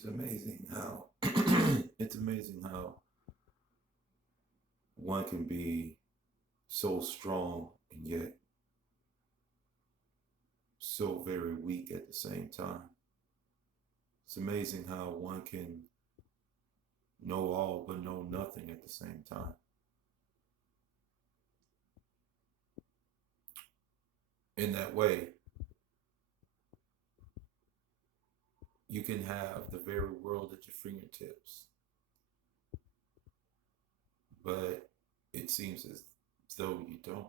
It's amazing how it's amazing how one can be so strong and yet so very weak at the same time. It's amazing how one can know all but know nothing at the same time. In that way, you can have the very world at your fingertips, but it seems as though you don't.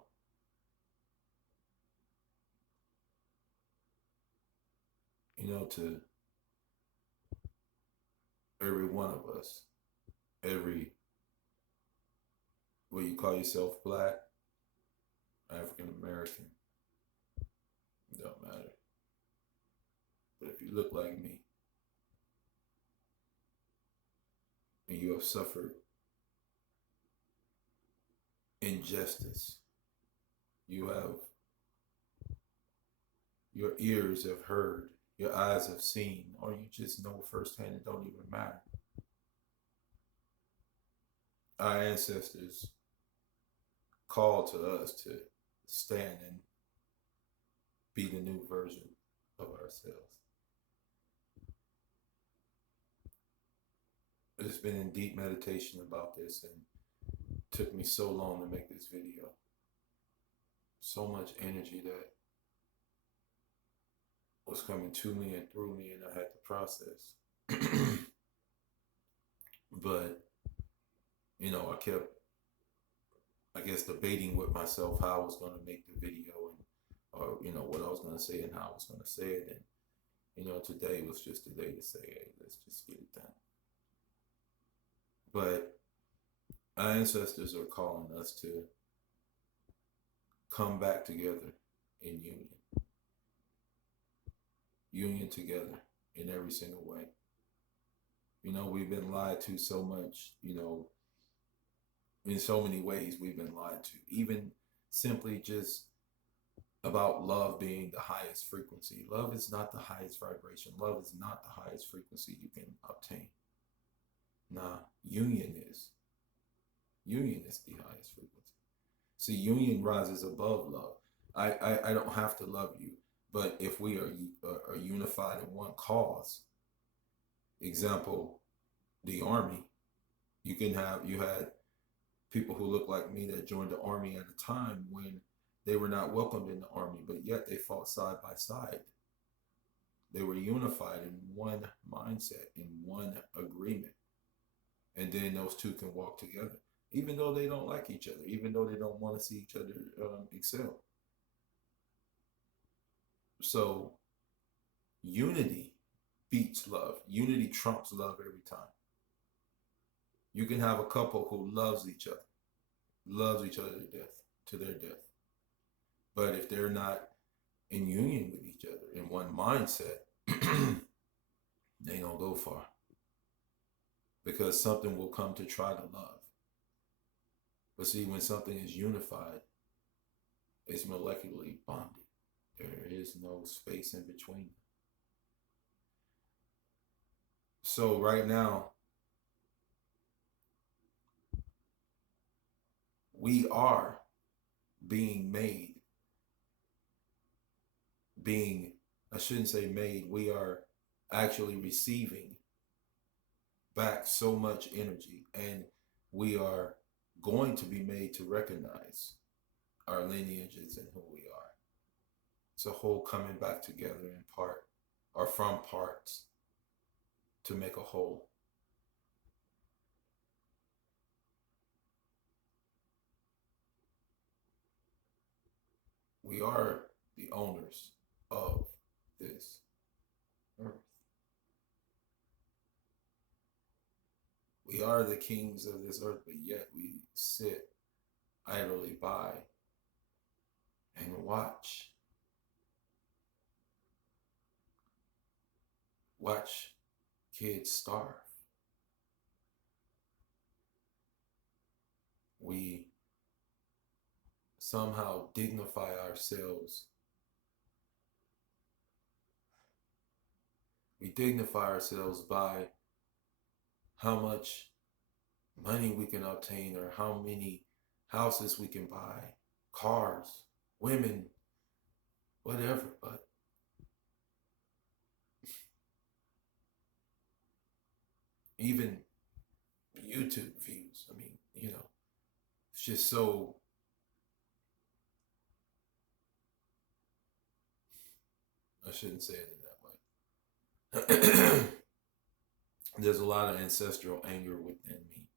To every one of us, every, what you call yourself, black, African American, don't matter. But if you look like me and you have suffered injustice, you have, your ears have heard, your eyes have seen, or you just know firsthand, it don't even matter. Our ancestors called to us to stand and be the new version of ourselves. It's been in deep meditation about this and took me so long to make this video. So much energy that was coming to me and through me, and I had to process. But, I kept, I guess, debating with myself how I was going to make the video and, or, what I was going to say and how I was going to say it. And, today was just the day to say, hey, let's just get it done. But our ancestors are calling us to come back together in union. Union together in every single way. We've been lied to so much, in so many ways we've been lied to. Even simply just about love being the highest frequency. Love is not the highest vibration. Love is not the highest frequency you can obtain. Nah, union is. Union is the highest frequency. See, union rises above love. I don't have to love you, but if we are unified in one cause, example, the army, you had people who look like me that joined the army at a time when they were not welcomed in the army, but yet they fought side by side. They were unified in one mindset, in one agreement. And then those two can walk together, even though they don't like each other, even though they don't want to see each other excel. So unity beats love. Unity trumps love every time. You can have a couple who loves each other to their death. But if they're not in union with each other, in one mindset, they don't go far. Because something will come to try to love. But see, when something is unified, it's molecularly bonded. There is no space in between. So right now, we are being made, I shouldn't say made, we are actually receiving back so much energy, and we are going to be made to recognize our lineages and who we are. It's a whole coming back together in part, or from parts, to make a whole. We are the owners of this earth. We are the kings of this earth, but yet we sit idly by and watch kids starve. We somehow dignify ourselves We dignify ourselves by how much money we can obtain or how many houses we can buy, cars, women, whatever. But even YouTube views, I mean, it's just so, I shouldn't say it in that way. There's a lot of ancestral anger within me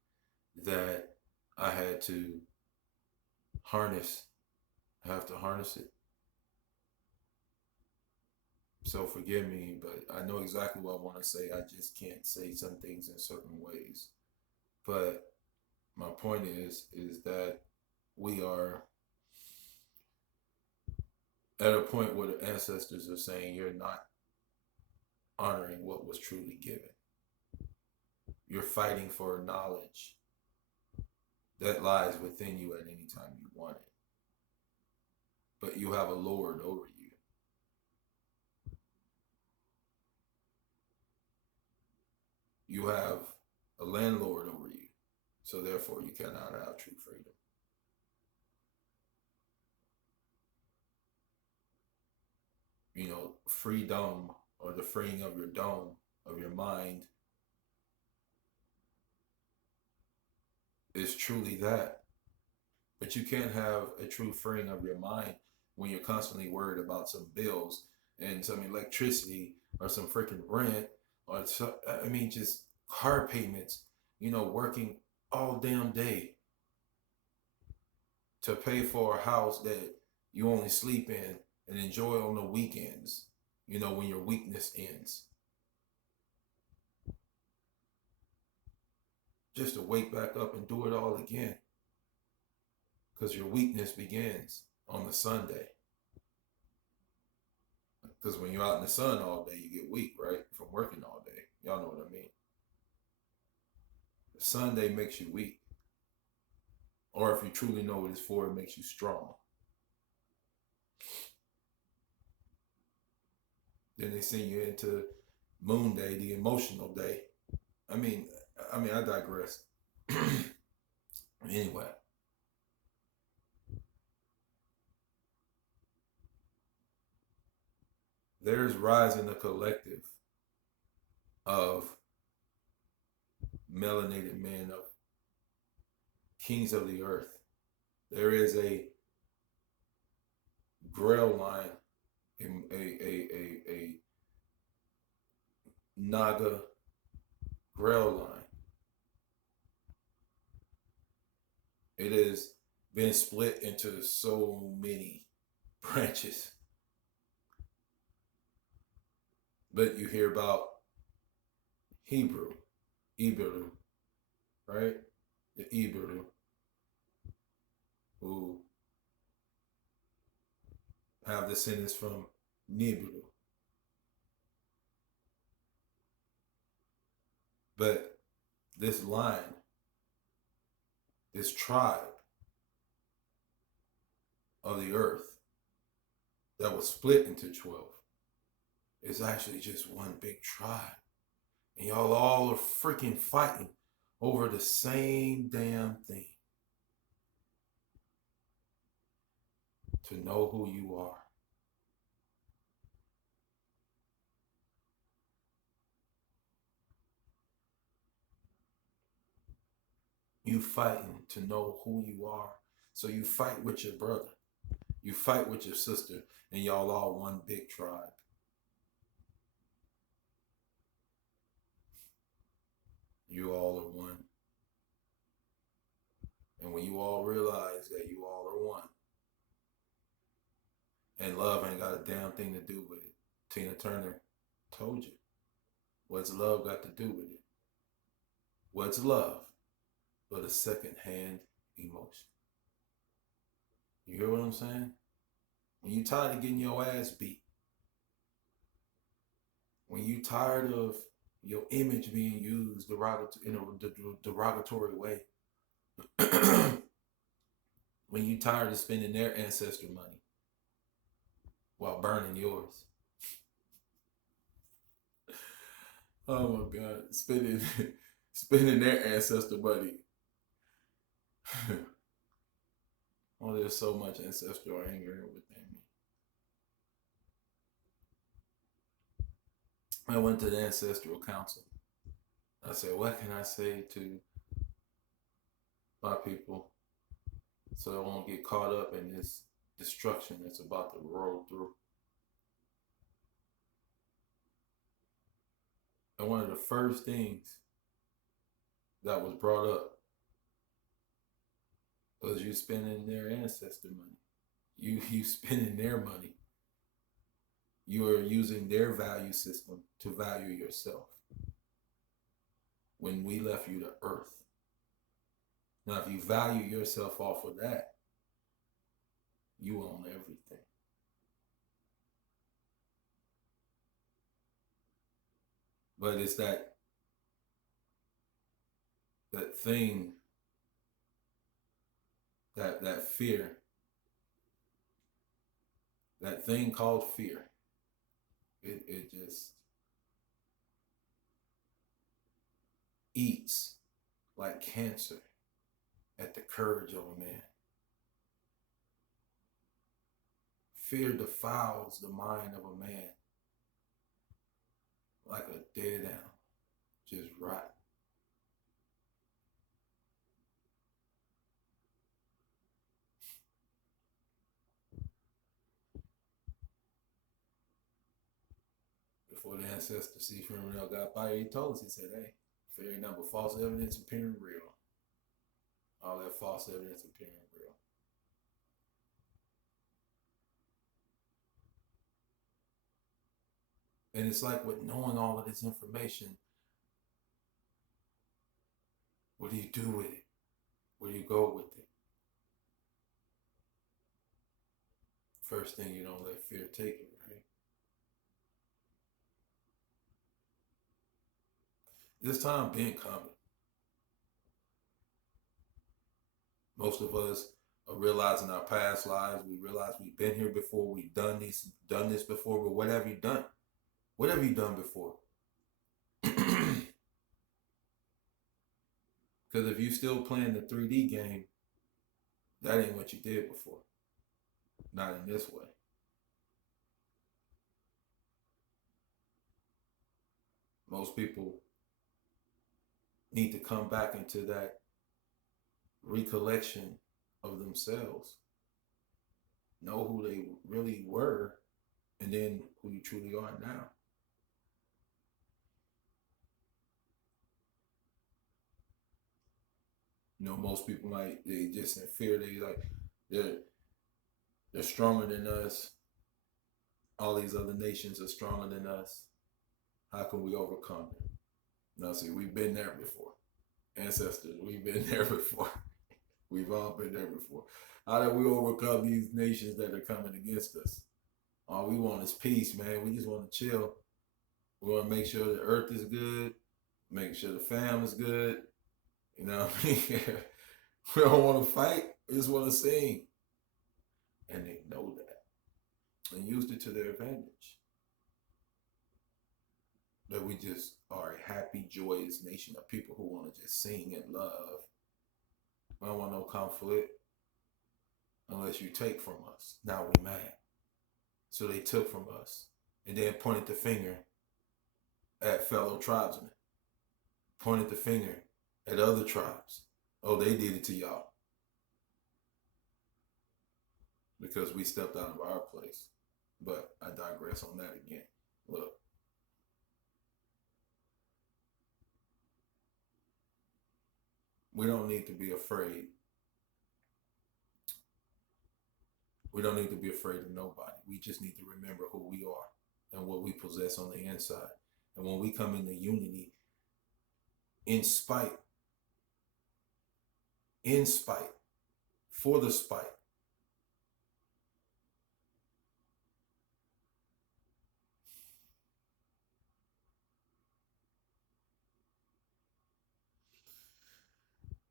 that I had to harness. I have to harness it. So forgive me, but I know exactly what I want to say. I just can't say some things in certain ways. But my point is that we are at a point where the ancestors are saying you're not honoring what was truly given. You're fighting for knowledge that lies within you at any time you want it. But you have a lord over you. You have a landlord over you. So therefore you cannot have true freedom. Freedom, or the freeing of your dome, of your mind, is truly that. But you can't have a true freeing of your mind when you're constantly worried about some bills and some electricity or some freaking rent or just car payments, working all damn day to pay for a house that you only sleep in and enjoy on the weekends, when your weakness ends. Just to wake back up and do it all again. Because your weakness begins on the Sunday. Because when you're out in the sun all day, you get weak, right? From working all day. Y'all know what I mean. The Sunday makes you weak. Or if you truly know what it's for, it makes you strong. Then they send you into Moon Day, the emotional day. I digress. Anyway. There's rising a collective of melanated men, of kings of the earth. There is a grail line, a Naga grail line. It has been split into so many branches. But you hear about Hebrew, right? The Hebrew, who have descendants from Nibiru. But this line, this tribe of the earth that was split into 12 is actually just one big tribe. And y'all all are freaking fighting over the same damn thing. To know who you are. You fighting to know who you are. So you fight with your brother. You fight with your sister. And y'all all one big tribe. You all are one. And when you all realize that you all are one, and love ain't got a damn thing to do with it. Tina Turner told you. What's love got to do with it? What's love but a second-hand emotion? You hear what I'm saying? When you tired of getting your ass beat, when you tired of your image being used in a derogatory way, when you tired of spending their ancestor money while burning yours, Oh my God, spending spending their ancestor money. Oh, there's so much ancestral anger within me. I went to the ancestral council. I said, what can I say to my people so I won't get caught up in this destruction that's about to roll through? And one of the first things that was brought up was you spending their ancestor money. You spending their money. You are using their value system to value yourself. When we left you to earth. Now, if you value yourself off of that, you own everything. But it's that thing, that fear, that thing called fear. It just eats like cancer at the courage of a man. Fear defiles the mind of a man like a dead animal, just rot. Before the ancestor C. Firmino got by, he told us, he said, hey, fear ain't nothing but false evidence appearing real. All that false evidence appearing real. And it's like with knowing all of this information, what do you do with it? Where do you go with it? First thing, you don't let fear take it, right? This time being coming. Most of us are realizing our past lives. We realize we've been here before. We've done this before. But what have you done? What have you done before? Because if you still playing the 3D game, that ain't what you did before. Not in this way. Most people need to come back into that recollection of themselves, know who they really were, and then who you truly are now. You know, most people might they just in fear. They're they're stronger than us. All these other nations are stronger than us. How can we overcome them? Now, see, we've been there before. Ancestors, we've been there before. We've all been there before. How do we overcome these nations that are coming against us? All we want is peace, man. We just want to chill. We want to make sure the earth is good, make sure the fam is good. You know what I mean? We don't want to fight. We just want to sing. And they know that and used it to their advantage. That we just are a happy, joyous nation of people who want to just sing and love. We don't want no conflict unless you take from us. Now we mad. So they took from us and then pointed the finger at fellow tribesmen, pointed the finger at other tribes. Oh, they did it to y'all because we stepped out of our place. But I digress on that again. Look, we don't need to be afraid. We don't need to be afraid of nobody. We just need to remember who we are and what we possess on the inside. And when we come into unity, in spite, in spite, for the spite,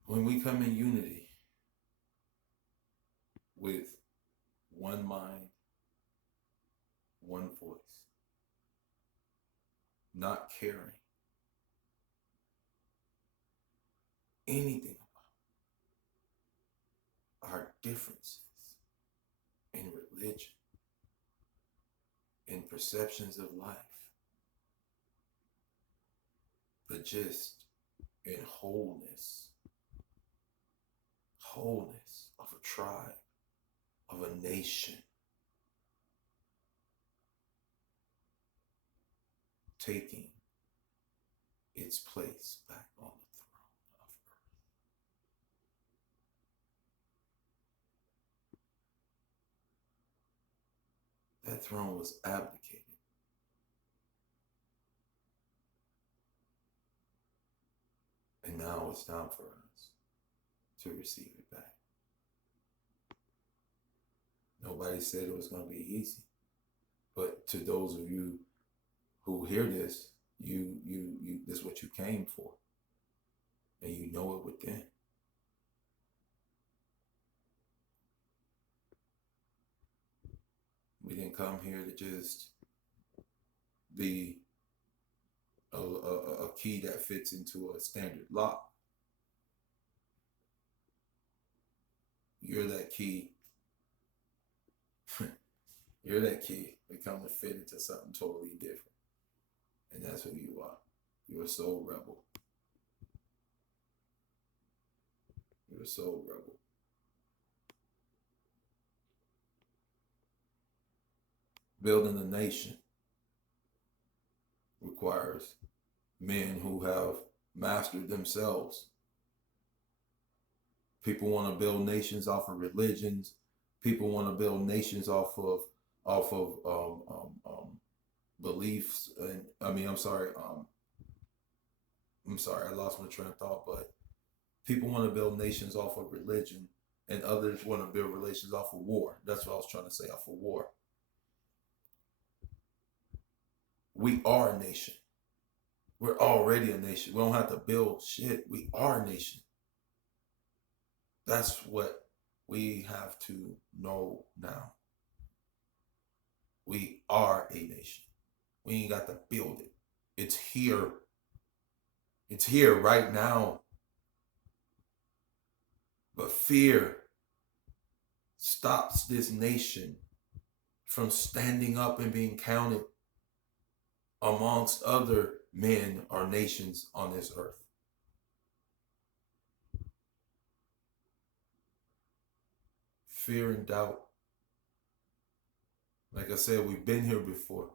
when we come in unity with one mind, one voice, not caring. anything about our differences in religion, in perceptions of life, but just in wholeness of a tribe, of a nation, taking its place back on the throne of earth. That throne was abdicated. And now it's time for us to receive it back. Nobody said it was going to be easy. But to those of you who hear this, you this is what you came for. And you know it within. We didn't come here to just be a key that fits into a standard lock. You're that key. You're that key that come to fit into something totally different. And that's who you are. You're a soul rebel. You're a soul rebel. Building a nation requires men who have mastered themselves. People want to build nations off of religions. People want to build nations off of beliefs. And I'm sorry, I lost my train of thought. But people want to build nations off of religion, and others want to build relations off of war. That's what I was trying to say, off of war. We are a nation. We're already a nation. We don't have to build shit. We are a nation. That's what we have to know now. We are a nation. We ain't got to build it. It's here. It's here right now. But fear stops this nation from standing up and being counted amongst other men or nations on this earth. Fear and doubt. Like I said, we've been here before.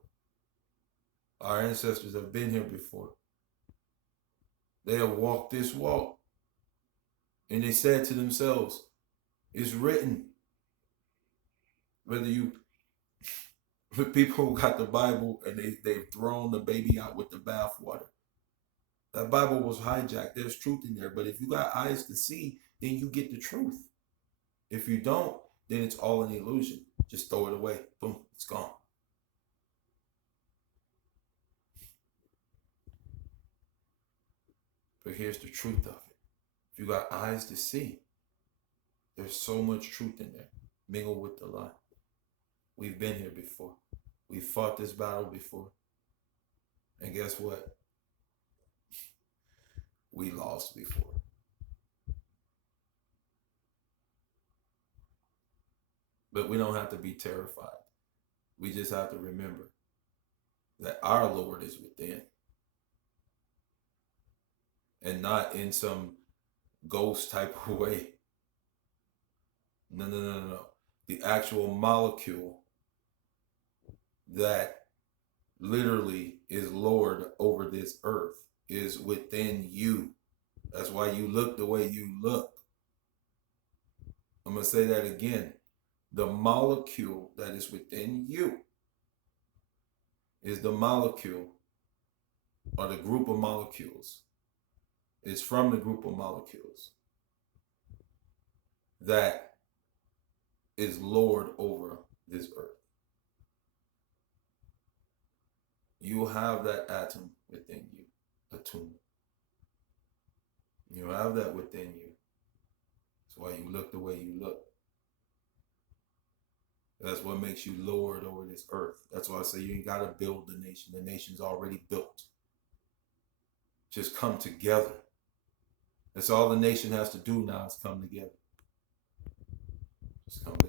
Our ancestors have been here before. They have walked this walk. And they said to themselves, it's written. Whether you, people who got the Bible and they've thrown the baby out with the bathwater. That Bible was hijacked. There's truth in there. But if you got eyes to see, then you get the truth. If you don't, then it's all an illusion. Just throw it away. Boom, it's gone. But here's the truth of it. If you got eyes to see, there's so much truth in there, mingled with the lie. We've been here before. We fought this battle before. And guess what? We lost before. But we don't have to be terrified. We just have to remember that our Lord is within. And not in some ghost type of way. No. The actual molecule that literally is Lord over this earth is within you. That's why you look the way you look. I'm going to say that again. The molecule that is within you is the molecule, or the group of molecules. It's from the group of molecules that is Lord over this earth. You have that atom within you, atom. You have that within you. That's why you look the way you look. That's what makes you Lord over this earth. That's why I say you ain't got to build the nation. The nation's already built. Just come together That's all the nation has to do now is come together. Just come together.